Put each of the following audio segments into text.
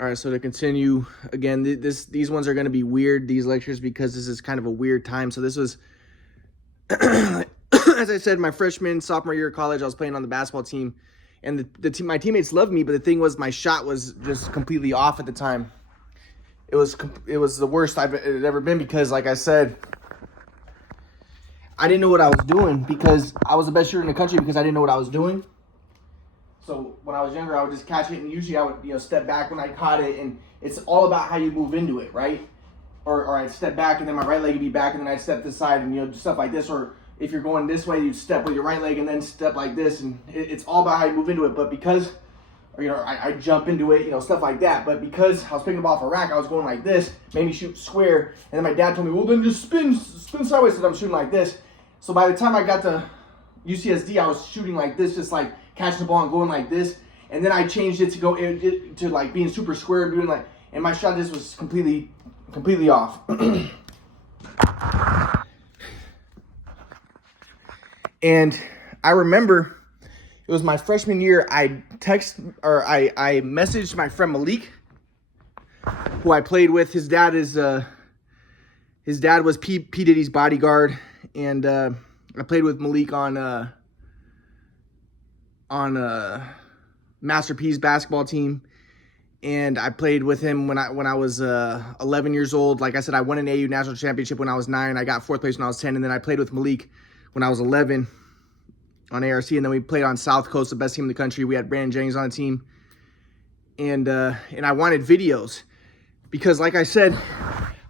All right, so to continue, again, these ones are going to be weird, these lectures, because this is kind of a weird time. So this was, as I said, my freshman, sophomore year of college, I was playing on the basketball team, and my teammates loved me, but the thing was my shot was just completely off at the time. It was the worst I've ever been because, like I said, I didn't know what I was doing because I was the best shooter in the country because I didn't know what I was doing. So when I was younger, I would just catch it, and usually I would, step back when I caught it, and it's all about how you move into it, right? Or I'd step back, and then my right leg would be back, and then I'd step this side, and stuff like this. Or if you're going this way, you'd step with your right leg, and then step like this, and it's all about how you move into it. But because, I jump into it, stuff like that. But because I was picking the ball off a rack, I was going like this, made me shoot square, and then my dad told me, well, then just spin sideways, so I'm shooting like this. So by the time I got to UCSD, I was shooting like this, just like catching the ball and going like this, and then I changed it to go to like being super square, doing like, and my shot just was completely off. And I remember it was my freshman year. I messaged my friend Malik, who I played with. His dad was P Diddy's bodyguard, and I played with Malik on Master P's basketball team, and I played with him when I was 11 years old. Like I said, I won an AU national championship when I was 9. I got 4th place when I was 10, and then I played with Malik when I was 11 on ARC, and then we played on South Coast, the best team in the country. We had Brandon Jennings on the team, and I wanted videos because, like I said,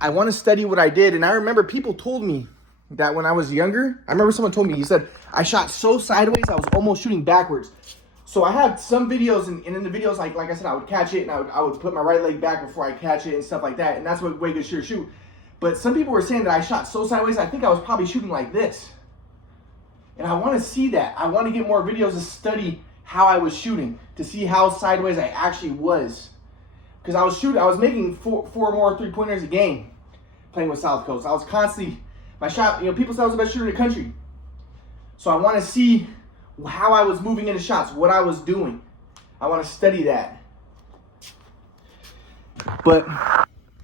I want to study what I did. And I remember people told me that when I was younger, I remember someone told me, he said, I shot so sideways, I was almost shooting backwards. So I have some videos, and in the videos, like I said, I would catch it, and I would put my right leg back before I catch it and stuff like that, and that's what way good shooters shoot. But some people were saying that I shot so sideways, I think I was probably shooting like this. And I want to see that. I want to get more videos to study how I was shooting, to see how sideways I actually was. Because I was making four more three-pointers a game playing with South Coast. I was constantly, my shot, people said I was the best shooter in the country. So I want to see how I was moving into shots, what I was doing. I want to study that. But,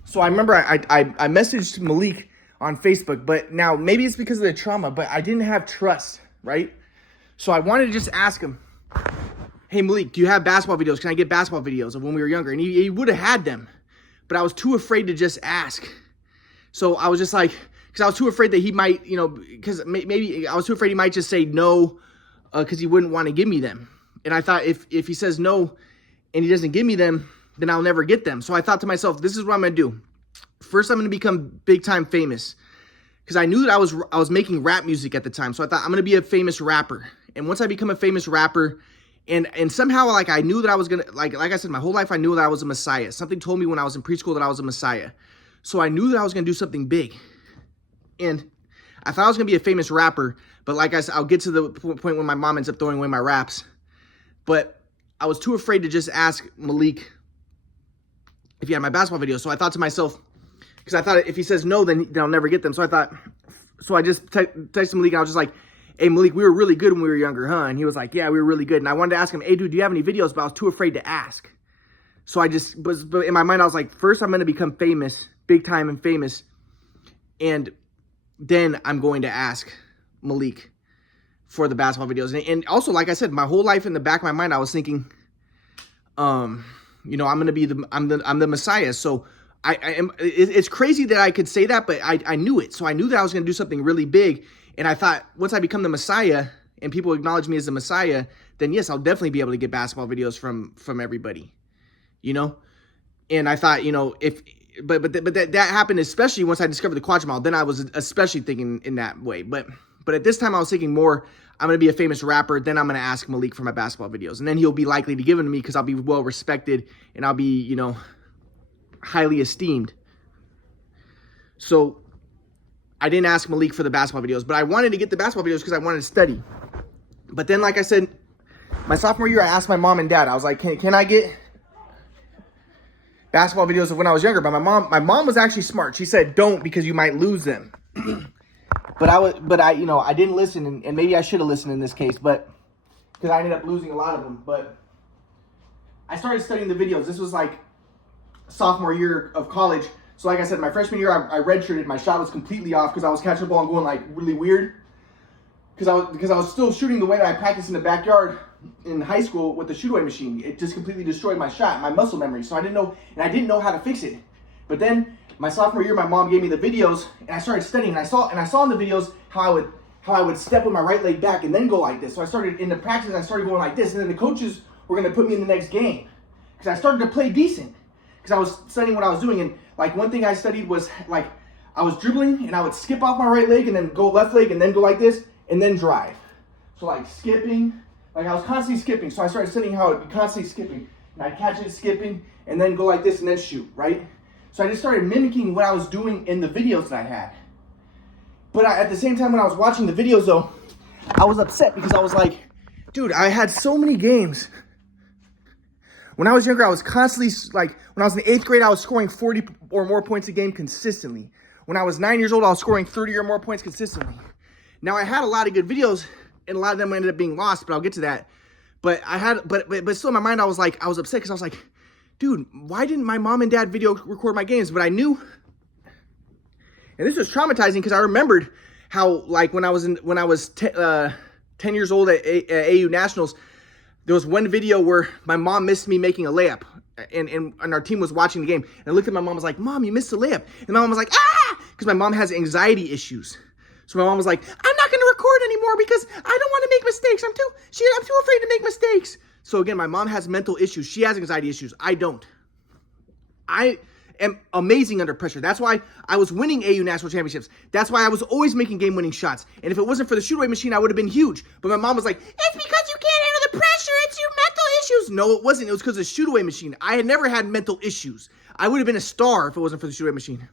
so I remember I messaged Malik on Facebook, but now maybe it's because of the trauma, but I didn't have trust, right? So I wanted to just ask him, hey Malik, do you have basketball videos? Can I get basketball videos of when we were younger? And he would have had them, but I was too afraid to just ask. So I was just like, because I was too afraid that he might, because maybe I was too afraid he might just say no, because he wouldn't want to give me them. And I thought if he says no and he doesn't give me them, then I'll never get them. So I thought to myself, this is what I'm going to do. First, I'm going to become big time famous, because I knew that I was making rap music at the time. So I thought I'm going to be a famous rapper. And once I become a famous rapper, and somehow like I knew that I was going to, like I said, my whole life I knew that I was a messiah. Something told me when I was in preschool that I was a messiah. So I knew that I was going to do something big. And I thought I was going to be a famous rapper, but like I said, I'll get to the point when my mom ends up throwing away my raps. But I was too afraid to just ask Malik if he had my basketball videos. So I thought to myself, because I thought if he says no, then I'll never get them. So I just texted Malik, and I was just like, hey Malik, we were really good when we were younger, huh? And he was like, yeah, we were really good. And I wanted to ask him, hey dude, do you have any videos? But I was too afraid to ask. So but in my mind, I was like, first I'm going to become famous, big time and famous. And then I'm going to ask Malik for the basketball videos. And also, like I said, my whole life in the back of my mind, I was thinking, I'm going to be I'm the messiah. So it's crazy that I could say that, but I knew it. So I knew that I was going to do something really big. And I thought, once I become the messiah and people acknowledge me as the messiah, then yes, I'll definitely be able to get basketball videos from everybody, And I thought, but that happened especially once I discovered the Quadrimal. Then I was especially thinking in that way. But at this time I was thinking more, I'm going to be a famous rapper, then I'm going to ask Malik for my basketball videos. And then he'll be likely to give them to me because I'll be well respected and I'll be, highly esteemed. So I didn't ask Malik for the basketball videos, but I wanted to get the basketball videos because I wanted to study. But then, like I said, my sophomore year, I asked my mom and dad. I was like, can I get basketball videos of when I was younger? But my mom was actually smart. She said, don't, because you might lose them. But I didn't listen, and maybe I should have listened in this case, but because I ended up losing a lot of them. But I started studying the videos. This was like sophomore year of college. So like I said, my freshman year, I redshirted. My shot was completely off because I was catching the ball and going like really weird. Because I was still shooting the way that I practiced in the backyard in high school with the shoot-away machine. It just completely destroyed my shot, my muscle memory. So I didn't know how to fix it. But then my sophomore year, my mom gave me the videos, and I started studying. And I saw in the videos how I would step with my right leg back and then go like this. So I started in the practice. I started going like this, and then the coaches were going to put me in the next game because I started to play decent because I was studying what I was doing. And like one thing I studied was like I was dribbling and I would skip off my right leg and then go left leg and then go like this and then drive. So like skipping, like I was constantly skipping. So I started studying how I'd be constantly skipping, and I'd catch it skipping and then go like this and then shoot, right? So I just started mimicking what I was doing in the videos that I had. But at the same time, when I was watching the videos, though, I was upset because I was like, dude, I had so many games. When I was younger, I was constantly, like, when I was in the 8th grade, I was scoring 40 or more points a game consistently. When I was 9 years old, I was scoring 30 or more points consistently. Now, I had a lot of good videos, and a lot of them ended up being lost, but I'll get to that. But still in my mind, I was upset because I was like, dude, why didn't my mom and dad video record my games? But I knew, and this was traumatizing because I remembered how, like, when I was 10 years old at AU Nationals, there was one video where my mom missed me making a layup, and our team was watching the game. And I looked at my mom, was like, Mom, you missed a layup. And my mom was like, ah, because my mom has anxiety issues. So my mom was like, I'm not going to record anymore because I don't want to make mistakes. I'm too afraid to make mistakes. So again, my mom has mental issues. She has anxiety issues. I don't. I am amazing under pressure. That's why I was winning AU national championships. That's why I was always making game-winning shots. And if it wasn't for the shoot-away machine, I would have been huge. But my mom was like, it's because you can't handle the pressure. It's your mental issues. No, it wasn't. It was because of the shoot-away machine. I had never had mental issues. I would have been a star if it wasn't for the shoot-away machine.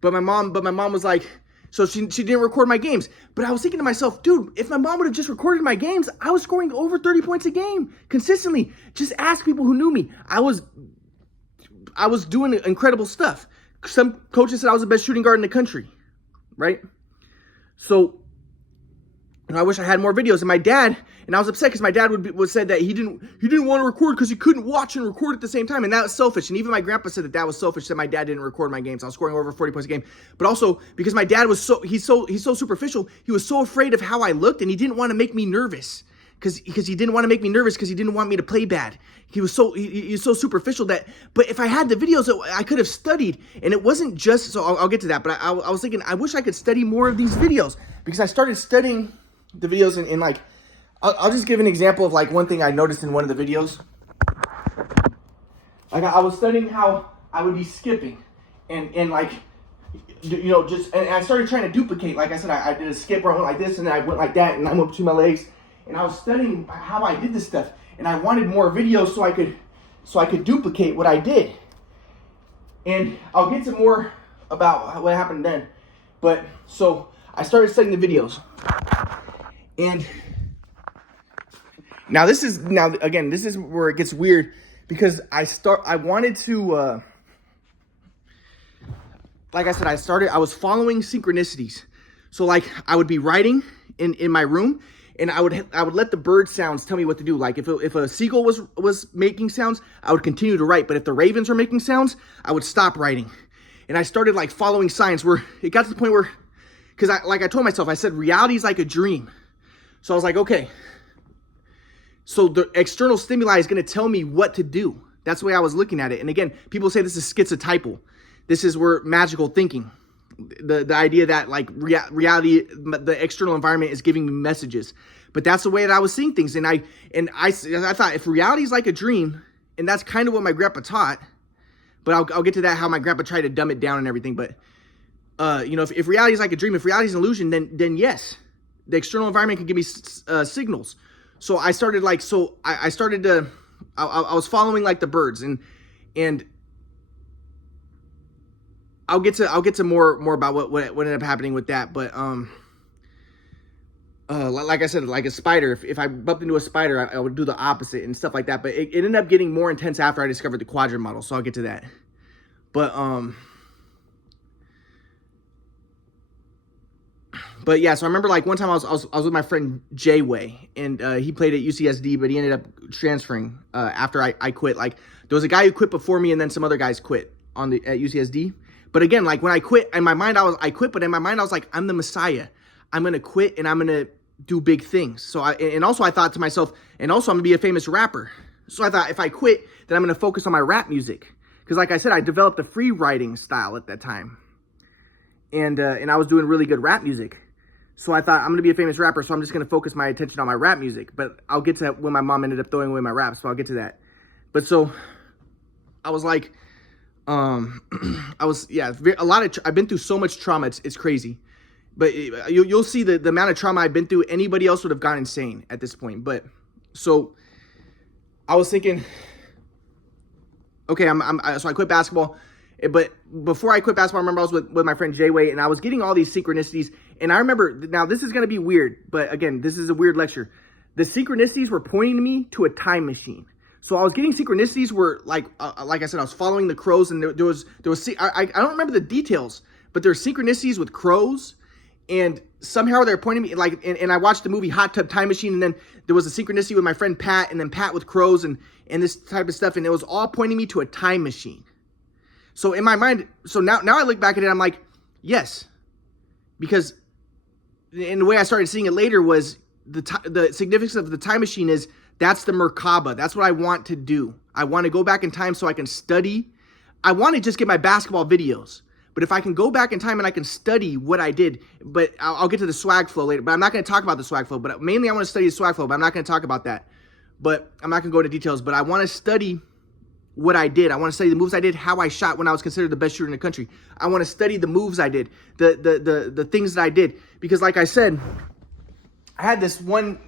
But my mom was like, so she didn't record my games. But I was thinking to myself, dude, if my mom would have just recorded my games, I was scoring over 30 points a game consistently. Just ask people who knew me. I was doing incredible stuff. Some coaches said I was the best shooting guard in the country, right? So, I wish I had more videos. And my dad, and I was upset because my dad would said that he didn't want to record because he couldn't watch and record at the same time, and that was selfish. And even my grandpa said that was selfish that my dad didn't record my games. I was scoring over 40 points a game, but also because my dad was he's so superficial. He was so afraid of how I looked, and he didn't want to make me nervous because he didn't want to make me nervous because he didn't want me to play bad. He was so superficial that. But if I had the videos, I could have studied, and it wasn't just. So I'll get to that. But I was thinking I wish I could study more of these videos because I started studying the videos in like, I'll just give an example of like one thing I noticed in one of the videos. Like I was studying how I would be skipping and like, you know, and I started trying to duplicate. Like I said, I did a skip where I went like this and then I went like that and I went between my legs, and I was studying how I did this stuff, and I wanted more videos so I could duplicate what I did. And I'll get to more about what happened then. But so I started studying the videos. And now this is where it gets weird because I wanted to like I said, I was following synchronicities. So like I would be writing in my room, and I would let the bird sounds tell me what to do. Like if a seagull was making sounds, I would continue to write, but if the ravens were making sounds, I would stop writing. And I started like following signs where it got to the point where, because I told myself, I said reality is like a dream. So I was like, okay, so the external stimuli is going to tell me what to do. That's the way I was looking at it. And again, people say this is schizotypal. This is where magical thinking, the idea that like reality, the external environment is giving me messages. But that's the way that I was seeing things. And I thought if reality is like a dream, and that's kind of what my grandpa taught, but I'll get to that, how my grandpa tried to dumb it down and everything. But, you know, if reality is like a dream, if reality is an illusion, then yes, the external environment can give me signals. So I started like, I started to, I was following like the birds, and I'll get to more about what ended up happening with that. But like I said, like a spider, if I bumped into a spider, I would do the opposite and stuff like that. But it ended up getting more intense after I discovered the quadrant model. So I'll get to that. But But yeah, so I remember like one time I was with my friend Jay Way, and he played at UCSD, but he ended up transferring after I quit. Like there was a guy who quit before me, and then some other guys quit at UCSD. But again, like when I quit, in my mind I quit, but in my mind I was like, I'm the Messiah. I'm gonna quit and I'm gonna do big things. So and also I thought to myself, and also I'm gonna be a famous rapper. So I thought if I quit, then I'm gonna focus on my rap music, because like I said, I developed a free writing style at that time, and I was doing really good rap music. So I thought I'm gonna be a famous rapper, so I'm just gonna focus my attention on my rap music. But I'll get to when my mom ended up throwing away my rap, so I'll get to that. But so I was like, I've been through so much trauma, it's crazy. But you'll see the amount of trauma I've been through. Anybody else would have gone insane at this point. But so I was thinking, okay, so I quit basketball. But before I quit basketball, I remember I was with my friend Jay Way, and I was getting all these synchronicities. And I remember, now this is going to be weird, but again, this is a weird lecture. The synchronicities were pointing me to a time machine. So I was getting synchronicities where, like I said, I was following the crows, and there was I don't remember the details, but there were synchronicities with crows, and somehow they're pointing me, like, and I watched the movie Hot Tub Time Machine, and then there was a synchronicity with my friend Pat, and then Pat with crows, and this type of stuff, and it was all pointing me to a time machine. So in my mind, so now I look back at it, I'm like, yes, because in the way I started seeing it later was the significance of the time machine is that's the Merkaba. That's what I want to do. I want to go back in time so I can study. I want to just get my basketball videos, but if I can go back in time and I can study what I did, but I'll get to the swag flow later, but I'm not going to talk about the swag flow, but mainly I want to study the swag flow, but I'm not going to talk about that, but I'm not going to go into details, but I want to study what I did. I want to study the moves I did, how I shot when I was considered the best shooter in the country. I want to study the moves I did, the things that I did, because like I said, I had this one,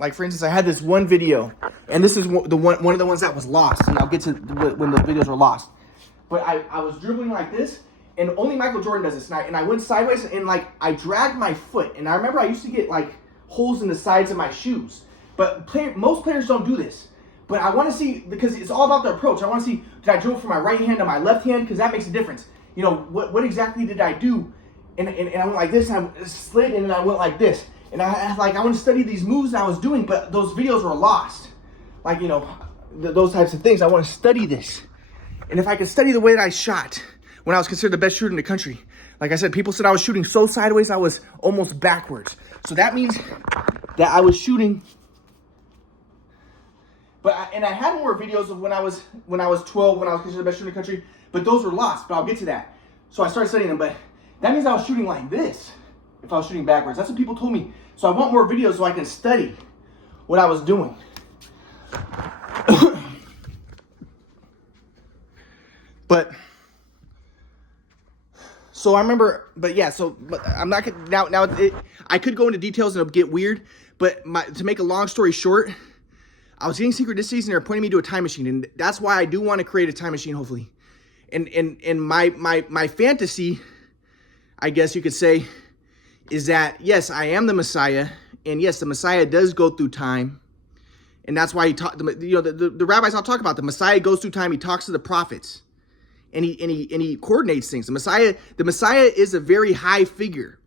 like for instance, I had this one video, and this is one of the ones that was lost, and I'll get to when the videos were lost. But I was dribbling like this, and only Michael Jordan does this, and I went sideways, and like I dragged my foot, and I remember I used to get like holes in the sides of my shoes, but most players don't do this. But I want to see, because it's all about the approach. I want to see, did I dribble from my right hand to my left hand? Because that makes a difference. You know, what exactly did I do? And I went like this, and I slid, and then I went like this. And I want to study these moves I was doing, but those videos were lost. Like, you know, those types of things. I want to study this. And if I could study the way that I shot when I was considered the best shooter in the country, like I said, people said I was shooting so sideways, I was almost backwards. So that means that I was shooting. But I had more videos of when I was 12, when I was considered the best shooter in the country, but those were lost. But I'll get to that. So I started studying them, but that means I was shooting like this if I was shooting backwards. That's what people told me. So I want more videos so I can study what I was doing. But so I remember, but yeah, so but I'm not gonna now. I could go into details and it'll get weird, but to make a long story short, I was getting synchronicities and they're pointing me to a time machine, and that's why I do want to create a time machine, hopefully. And my fantasy, I guess you could say, is that yes, I am the Messiah, and yes, the Messiah does go through time, and that's why the rabbis all talk about the Messiah goes through time. He talks to the prophets, and he coordinates things. The Messiah is a very high figure,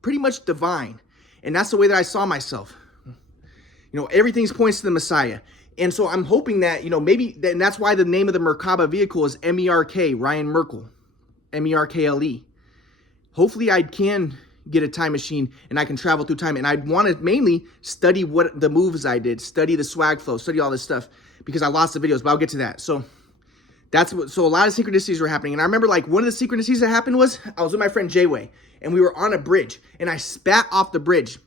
pretty much divine, and that's the way that I saw myself. You know, everything points to the Messiah. And so I'm hoping that, you know, maybe, and that's why the name of the Merkaba vehicle is MERK, Ryan Merkel, MERKLE. Hopefully I can get a time machine and I can travel through time. And I'd want to mainly study what the moves I did, study the swag flow, study all this stuff, because I lost the videos, but I'll get to that. So so a lot of synchronicities were happening. And I remember like one of the synchronicities that happened was I was with my friend Jay-Way, and we were on a bridge, and I spat off the bridge.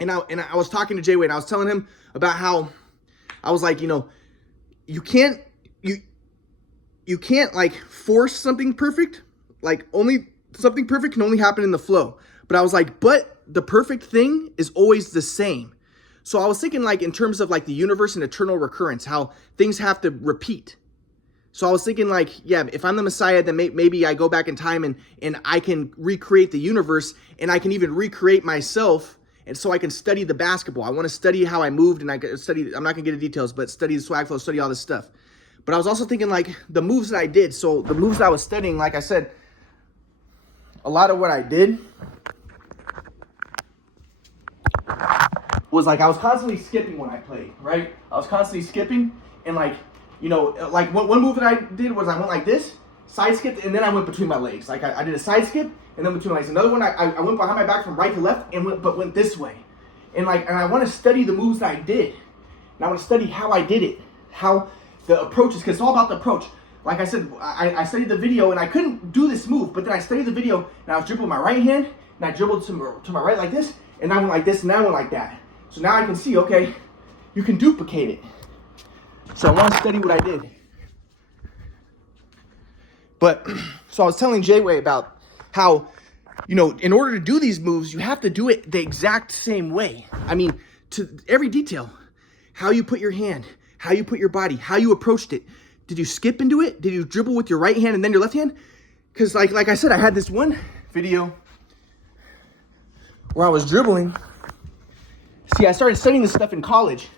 And I was talking to Jay-Way, and I was telling him about how I was like, you know, you can't like force something perfect. Like something perfect can only happen in the flow. But I was like, but the perfect thing is always the same. So I was thinking like in terms of like the universe and eternal recurrence, how things have to repeat. So I was thinking like, yeah, if I'm the Messiah, then maybe I go back in time and I can recreate the universe, and I can even recreate myself. And so I can study the basketball. I want to study how I moved, and I can study, I'm not going to get into details, but study the swag flow, study all this stuff. But I was also thinking like the moves that I did. So the moves that I was studying, like I said, a lot of what I did was like I was constantly skipping when I played, right? I was constantly skipping, and like, you know, like one move that I did was I went like this, side skipped, and then I went between my legs. Like I did a side skip, and then between my legs. Another one, I went behind my back from right to left, and went this way. And like, and I want to study the moves that I did. And I want to study how I did it, how the approaches, because it's all about the approach. Like I said, I studied the video, and I couldn't do this move, but then I studied the video, and I was dribbling my right hand, and I dribbled to my right like this, and I went like this, and I went like that. So now I can see, okay, you can duplicate it. So I want to study what I did. But, so I was telling Jayway about how, you know, in order to do these moves, you have to do it the exact same way. I mean, to every detail. How you put your hand, how you put your body, how you approached it. Did you skip into it? Did you dribble with your right hand and then your left hand? Because like I said, I had this one video where I was dribbling. See, I started studying this stuff in college.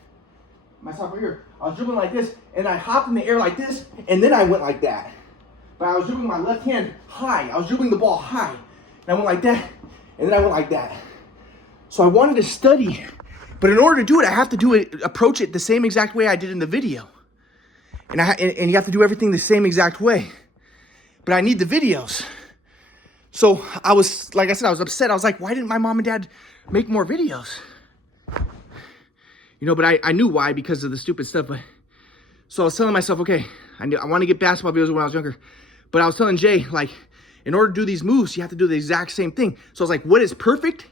My sophomore year, I was dribbling like this, and I hopped in the air like this, and then I went like that. But I was dribbling my left hand high. I was dribbling the ball high. And I went like that, and then I went like that. So I wanted to study, but in order to do it, I have to do it, approach it the same exact way I did in the video. And and you have to do everything the same exact way. But I need the videos. So I was, like I said, I was upset. I was like, why didn't my mom and dad make more videos? You know, but I knew why, because of the stupid stuff. But so I was telling myself, okay, I want to get basketball videos when I was younger. But I was telling Jay, like, in order to do these moves, you have to do the exact same thing. So I was like, what is perfect?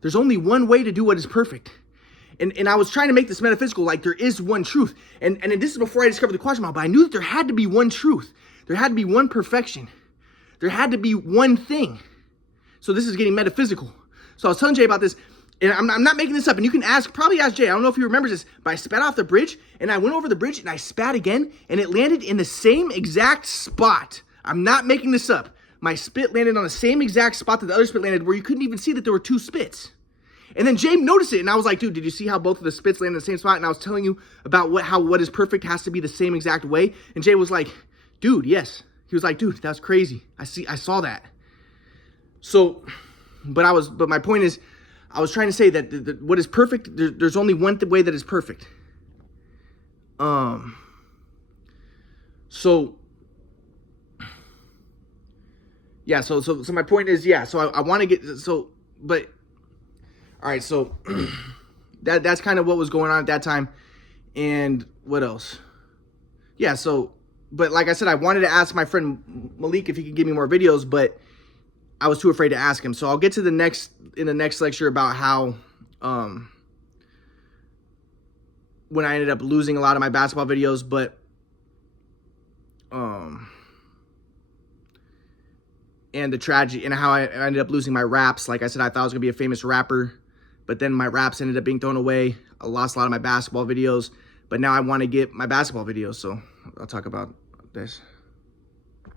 There's only one way to do what is perfect. And I was trying to make this metaphysical, like there is one truth. And this is before I discovered the quantum mile, but I knew that there had to be one truth. There had to be one perfection. There had to be one thing. So this is getting metaphysical. So I was telling Jay about this, and I'm not making this up, and you can probably ask Jay, I don't know if he remembers this, but I spat off the bridge, and I went over the bridge, and I spat again, and it landed in the same exact spot. I'm not making this up. My spit landed on the same exact spot that the other spit landed, where you couldn't even see that there were two spits. And then Jay noticed it, and I was like, dude, did you see how both of the spits landed in the same spot? And I was telling you about how what is perfect has to be the same exact way. And Jay was like, dude, yes. He was like, dude, that's crazy. I saw that. So, but my point is, I was trying to say that what is perfect, there's only one way that is perfect. So, yeah, so my point is, yeah, so I want to get, but, all right, so that's kind of what was going on at that time. And what else? Yeah, so, but like I said, I wanted to ask my friend Malik if he could give me more videos, but I was too afraid to ask him. So I'll get to in the next lecture about how, when I ended up losing a lot of my basketball videos, but, and the tragedy, and how I ended up losing my raps. Like I said, I thought I was gonna be a famous rapper, but then my raps ended up being thrown away. I lost a lot of my basketball videos, but now I want to get my basketball videos, so I'll talk about this.